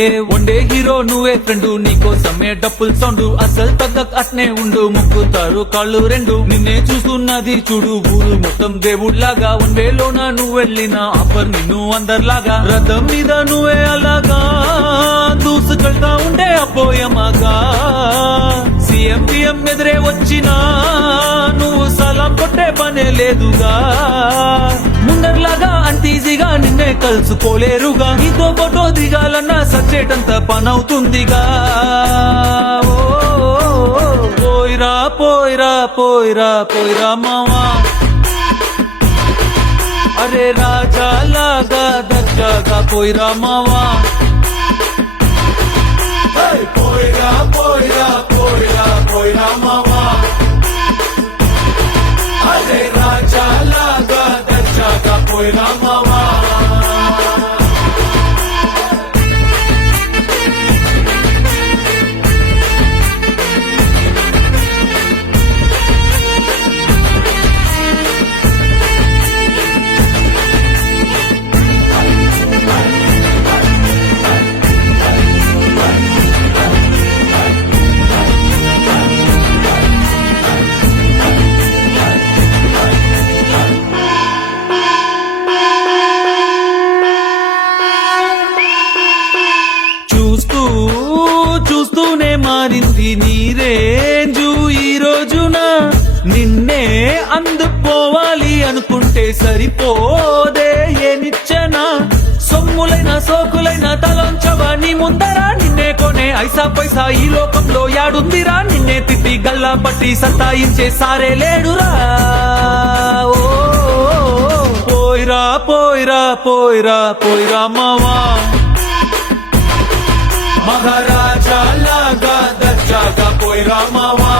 ఏ ఉండే హీరో నువ్వే ఫ్రెండు, నీకోసమే డప్పుల్ సౌండ్ అసలు తగ్గక అట్నే ఉండు. ముక్కుతారు కాళ్ళు రెండు, నిన్నే చూస్తున్నది చూడు ఊరు మొత్తం దేవుళ్లాగా. వన్ వేలోన నువ్వు వెళ్ళిన ఆఫర్ నిన్ను అందరిలాగా, రథం మీద నువ్వే అలాగా దూసుకెళ్తా ఉండే అపోయమాగా. సీఎం పిఎం ఎదురే వచ్చినా నువ్వు సలాం కొట్టే పనే లేదుగా. ముందర్లాగా అంత ఈజీగా నిన్నే కలుసుకోలేరుగా, నీతో ఫోటో దిగాలన్నా సచ్చేటంత పనవుతుందిగా. పోయిరా పోయిరా పోయిరా పోయిరా మావా, అరే రాజా లాగా దర్జాగా పోయిరా మావా. పోయిరా పోయిరా పోయిరా పోయిరా మావా, అరే రాజా లాగా దర్జాగా పోయిరా మావా. చూస్తూనే మారింది నీ రేంజు ఈ రోజున, నిన్నే అందుకోవాలి అనుకుంటే సరిపోదే ఏ నిచ్చెన. సొమ్ములైన సోకులైన తలంచవా నీ ముందరా, నిన్నే కొనే ఐసా పైసా ఈ లోకంలో యాడుందిరా. నిన్నే తిట్టి గల్లా పట్టి సతాయించే సారే లేడురా. ఓ పోయిరా పోయిరా పోయిరా పోయిరా మావా, మహారాజా లాగా దర్జాగా పోయిరా మావా.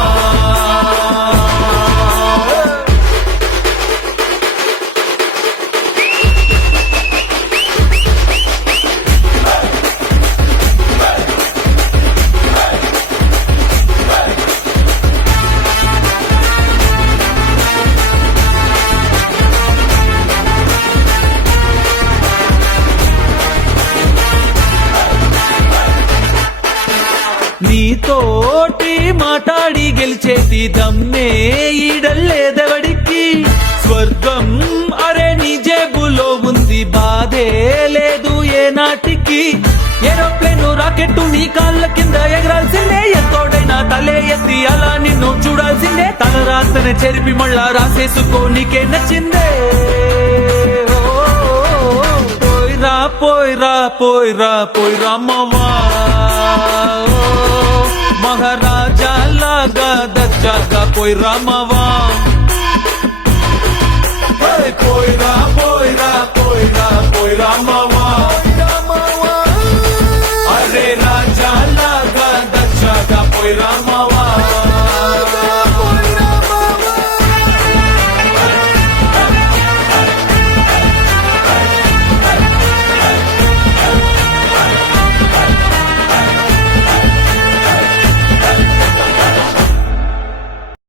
నీతోటి మాట్లాడి గెలిచేటి దమ్మే ఈడల్లేదెవడికి. స్వర్గం అరే నీ జేబులో ఉంది, బాధే లేదు ఏ నాటికి. ఏరోప్లేన్ రాకెట్టు నీ కాళ్ళ కింద ఎగరాల్సిందే, ఎంతోడైనా తలే ఎత్తి అలా నిన్ను చూడాల్సిందే. తల రాతనే చెరిపి మళ్ళా రాసేసుకో నీకే నచ్చిందే. పోయిరా పోయిరా పోయిరా పోయిరా మావా, మహారాజా లాగా దర్జాగా పోయిరా మావా. పోయిరా పోయిరా పోయిరా పోయిరా మావా, అరే రాజా లాగా దర్జాగా పోయిరా.